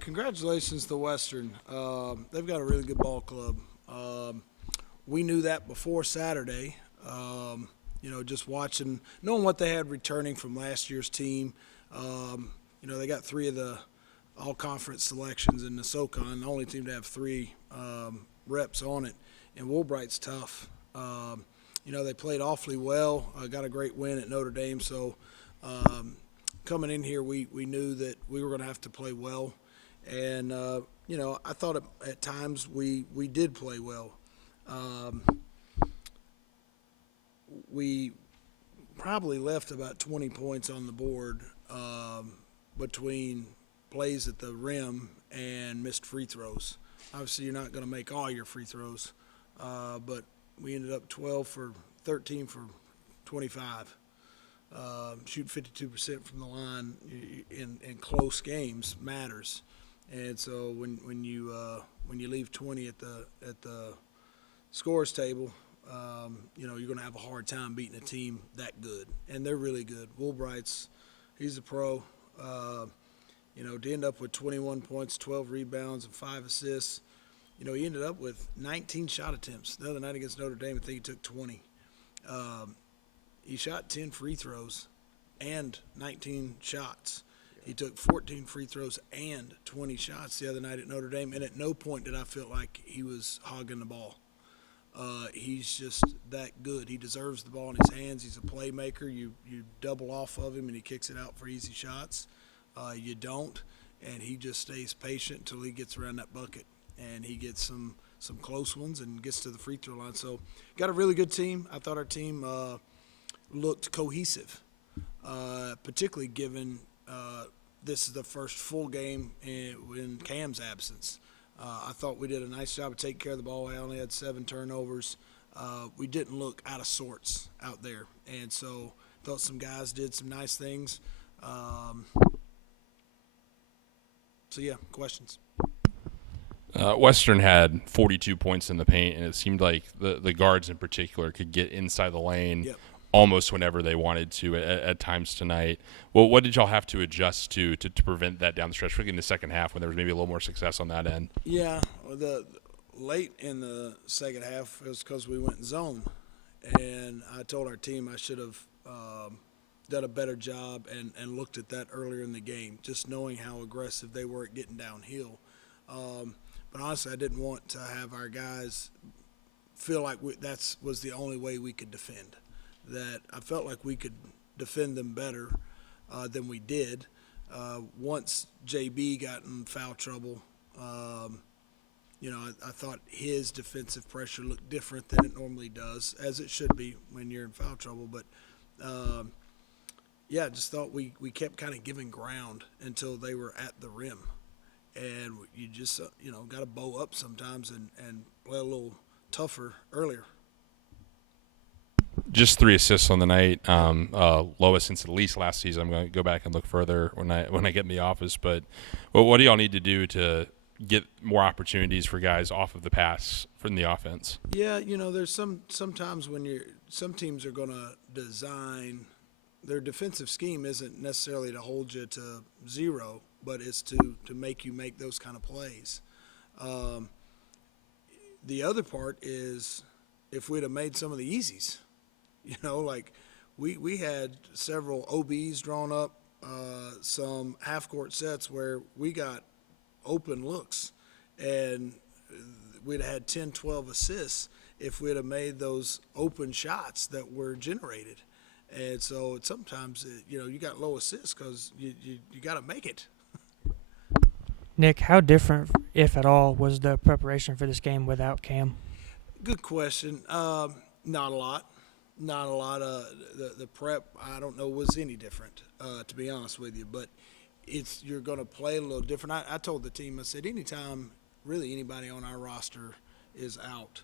Congratulations to Western. They've got a really good ball club. We knew that before Saturday. Just watching, knowing what they had returning from last year's team. They got three of the all-conference selections in the SoCon, the only team to have three reps on it. And Woolbright's tough. They played awfully well, got a great win at Notre Dame. So coming in here, we knew that we were going to have to play well. And, I thought at times we did play well. We probably left about 20 points on the board between plays at the rim and missed free throws. Obviously, you're not going to make all your free throws, but we ended up 13 for 25. Shoot 52% from the line in close games matters, and so when you leave 20 at the scores table, you're going to have a hard time beating a team that good, and they're really good. Woolbright's, he's a pro. To end up with 21 points, 12 rebounds, and 5 assists. He ended up with 19 shot attempts. The other night against Notre Dame, I think he took 20. He shot 10 free throws and 19 shots. He took 14 free throws and 20 shots the other night at Notre Dame, and at no point did I feel like he was hogging the ball. He's just that good. He deserves the ball in his hands. He's a playmaker. You double off of him, and he kicks it out for easy shots. You don't, and he just stays patient until he gets around that bucket, and he gets some close ones and gets to the free throw line. So got a really good team. I thought our team looked cohesive, particularly given this is the first full game in Cam's absence. I thought we did a nice job of taking care of the ball. I only had 7 turnovers. We didn't look out of sorts out there, and so thought some guys did some nice things. Questions. Western had 42 points in the paint, and it seemed like the guards in particular could get inside the lane almost whenever they wanted to at times tonight. Well, what did y'all have to adjust to prevent that down the stretch, particularly in the second half when there was maybe a little more success on that end? Yeah, late in the second half, it was because we went zone, and I told our team I should have done a better job and looked at that earlier in the game, just knowing how aggressive they were at getting downhill. But honestly, I didn't want to have our guys feel like that was the only way we could defend. That I felt like we could defend them better than we did. Once JB got in foul trouble, I thought his defensive pressure looked different than it normally does, as it should be when you're in foul trouble. But I just thought we kept kind of giving ground until they were at the rim. And you just, got to bow up sometimes and play a little tougher earlier. Just 3 assists on the night, lowest since at least last season. I'm going to go back and look further when I get in the office. But what do y'all need to do to get more opportunities for guys off of the pass from the offense? Yeah, there's sometimes when some teams are going to design their defensive scheme isn't necessarily to hold you to 0, but it's to make you make those kind of plays. The other part is if we'd have made some of the easies, like we had several OBs drawn up, some half-court sets where we got open looks, and we'd have had 10, 12 assists if we'd have made those open shots that were generated. And so sometimes, you got low assists because you got to make it. Nick, how different, if at all, was the preparation for this game without Cam? Good question. Not a lot. Not a lot. The prep, I don't know, was any different, to be honest with you. But you're going to play a little different. I told the team, I said, anytime really anybody on our roster is out,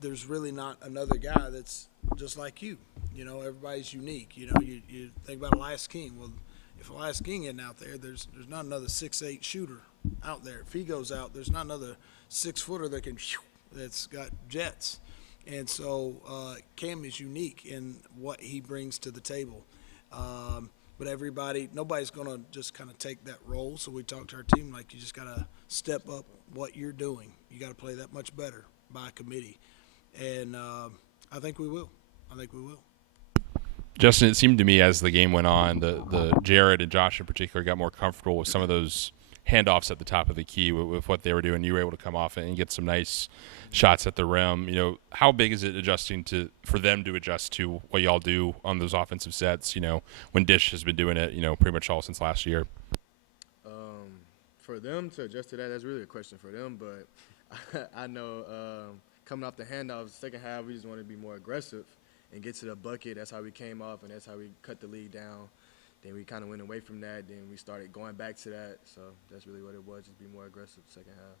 there's really not another guy that's just like you. Everybody's unique. You think about Elias King. Well, if Elias King isn't out there, there's not another 6'8" shooter out there. If he goes out, there's not another 6-footer that's got jets. And so Cam is unique in what he brings to the table. but nobody's going to just kind of take that role. So we talked to our team like, you just got to step up what you're doing. You got to play that much better by committee. And I think we will. Justin, it seemed to me as the game went on, the Jared and Josh in particular got more comfortable with some of those handoffs at the top of the key with what they were doing. You were able to come off and get some nice shots at the rim. How big is it for them to adjust to what y'all do on those offensive sets, when Dish has been doing it, pretty much all since last year? For them to adjust to that, that's really a question for them. But I know coming off the handoffs, second half, we just want to be more aggressive and get to the bucket. That's how we came off, and that's how we cut the lead down. Then we kind of went away from that. Then we started going back to that. So that's really what it was, just be more aggressive second half.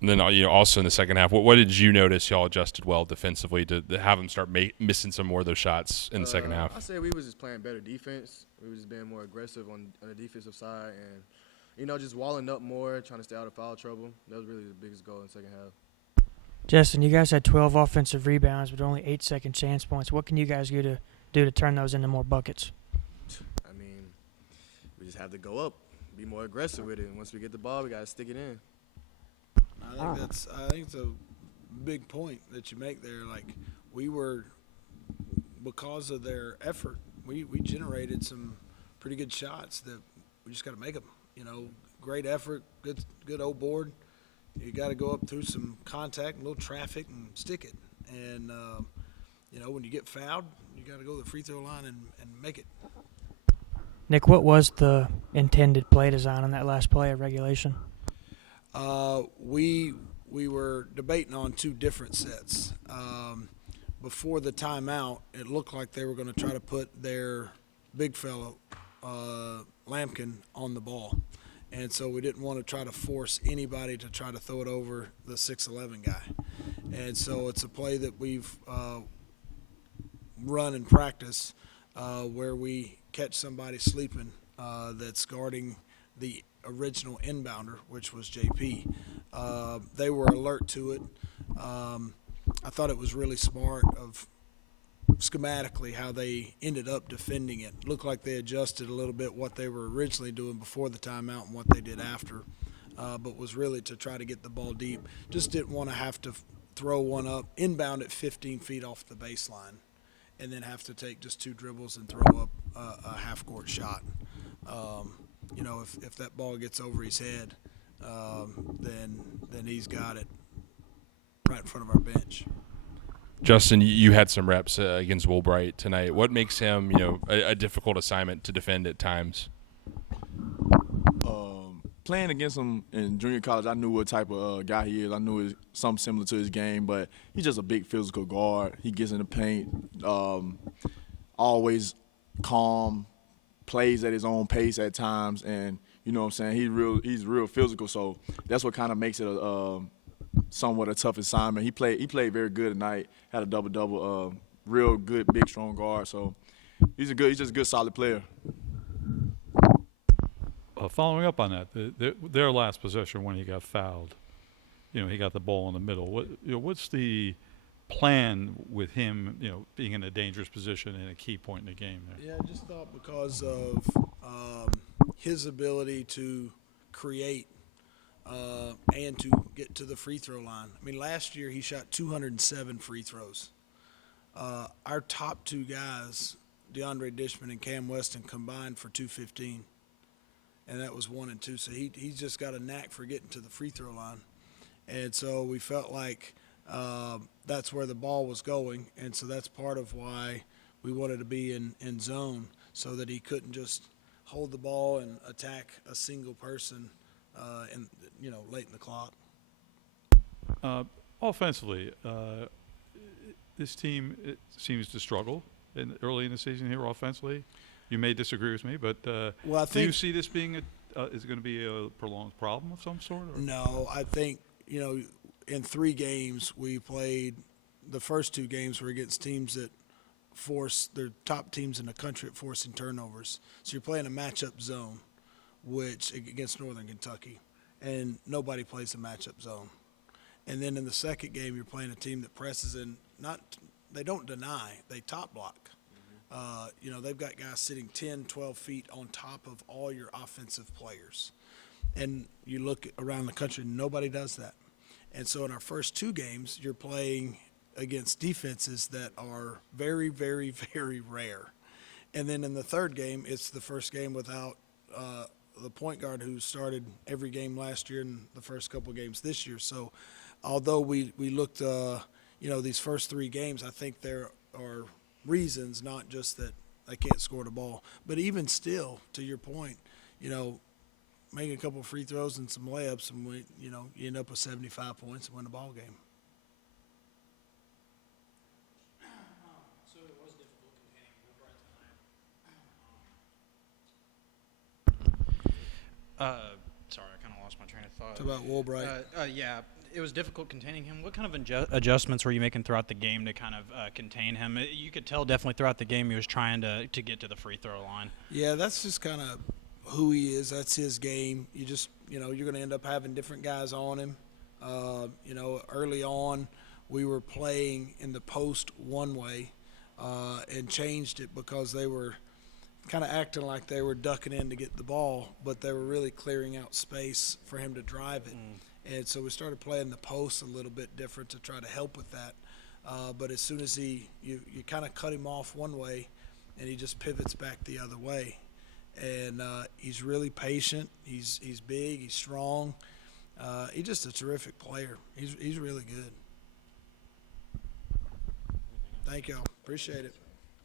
And then, also in the second half, what did you notice y'all adjusted well defensively to have them start missing some more of those shots in the second half? I say we was just playing better defense. We was just being more aggressive on the defensive side and, just walling up more, trying to stay out of foul trouble. That was really the biggest goal in the second half. Justin, you guys had 12 offensive rebounds but only 8 second chance points. What can you guys do to turn those into more buckets? I mean, we just have to go up, be more aggressive with it. And once we get the ball, we got to stick it in. I think it's a big point that you make there. Like, because of their effort, we generated some pretty good shots that we just got to make them. Great effort, good old board. You got to go up through some contact, a little traffic, and stick it. And when you get fouled, you got to go to the free throw line and make it. Nick, what was the intended play design on that last play of regulation? We were debating on two different sets. Before the timeout, it looked like they were going to try to put their big fellow, Lampkin, on the ball. And so we didn't want to try to force anybody to try to throw it over the 6'11" guy. And so it's a play that we've run in practice where we catch somebody sleeping that's guarding the original inbounder, which was JP. They were alert to it. I thought it was really smart of schematically how they ended up defending it. Looked like they adjusted a little bit what they were originally doing before the timeout and what they did after, but was really to try to get the ball deep. Just didn't want to have to throw one up, inbound at 15 feet off the baseline, and then have to take just two dribbles and throw up a half-court shot. If that ball gets over his head, then he's got it right in front of our bench. Justin, you had some reps against Woolbright tonight. What makes him, a difficult assignment to defend at times? Playing against him in junior college, I knew what type of guy he is. I knew it was something similar to his game, but he's just a big physical guard. He gets in the paint, always calm, plays at his own pace at times, and you know what I'm saying, he's real physical, so that's what kind of makes it somewhat a tough assignment. He played very good tonight, had a double-double, real good, big, strong guard, so he's just a good, solid player. Following up on that, their last possession when he got fouled, he got the ball in the middle. What's the plan with him, being in a dangerous position in a key point in the game there? Yeah, I just thought because of his ability to create and to get to the free throw line. I mean, last year he shot 207 free throws. Our top two guys, DeAndre Dishman and Cam Weston, combined for 215. And that was 1 and 2. So he's just got a knack for getting to the free throw line. And so we felt like that's where the ball was going. And so that's part of why we wanted to be in zone, so that he couldn't just hold the ball and attack a single person late in the clock. Offensively, this team seems to struggle early in the season here offensively. You may disagree with me, but do you see this being is it going to be a prolonged problem of some sort? Or? No, I think, in 3 games we played, the first 2 games were against teams that they're top teams in the country at forcing turnovers. So you're playing a matchup zone, which against Northern Kentucky, and nobody plays a matchup zone. And then in the second game, you're playing a team that presses in. They don't deny, they top block. They've got guys sitting 10, 12 feet on top of all your offensive players. And you look around the country, nobody does that. And so in our first 2 games, you're playing against defenses that are very, very, very rare. And then in the third game, it's the first game without the point guard who started every game last year and the first couple of games this year. So although we looked, these first 3 games, I think there are reasons, not just that they can't score the ball. But even still, to your point, making a couple of free throws and some layups, and you end up with 75 points and win the ball game. So it was difficult containing Woolbright tonight. Sorry, I kind of lost my train of thought. Talk about Woolbright. Yeah, it was difficult containing him. What kind of adjustments were you making throughout the game to kind of contain him? You could tell definitely throughout the game he was trying to get to the free throw line. Yeah, that's just kind of who he is. That's his game. You just, you're going to end up having different guys on him. Early on, we were playing in the post one way and changed it because they were kind of acting like they were ducking in to get the ball, but they were really clearing out space for him to drive it. And so we started playing the post a little bit different to try to help with that. But as soon as you kind of cut him off one way, and he just pivots back the other way. And he's really patient. He's big. He's strong. He's just a terrific player. He's really good. Thank y'all. Appreciate it.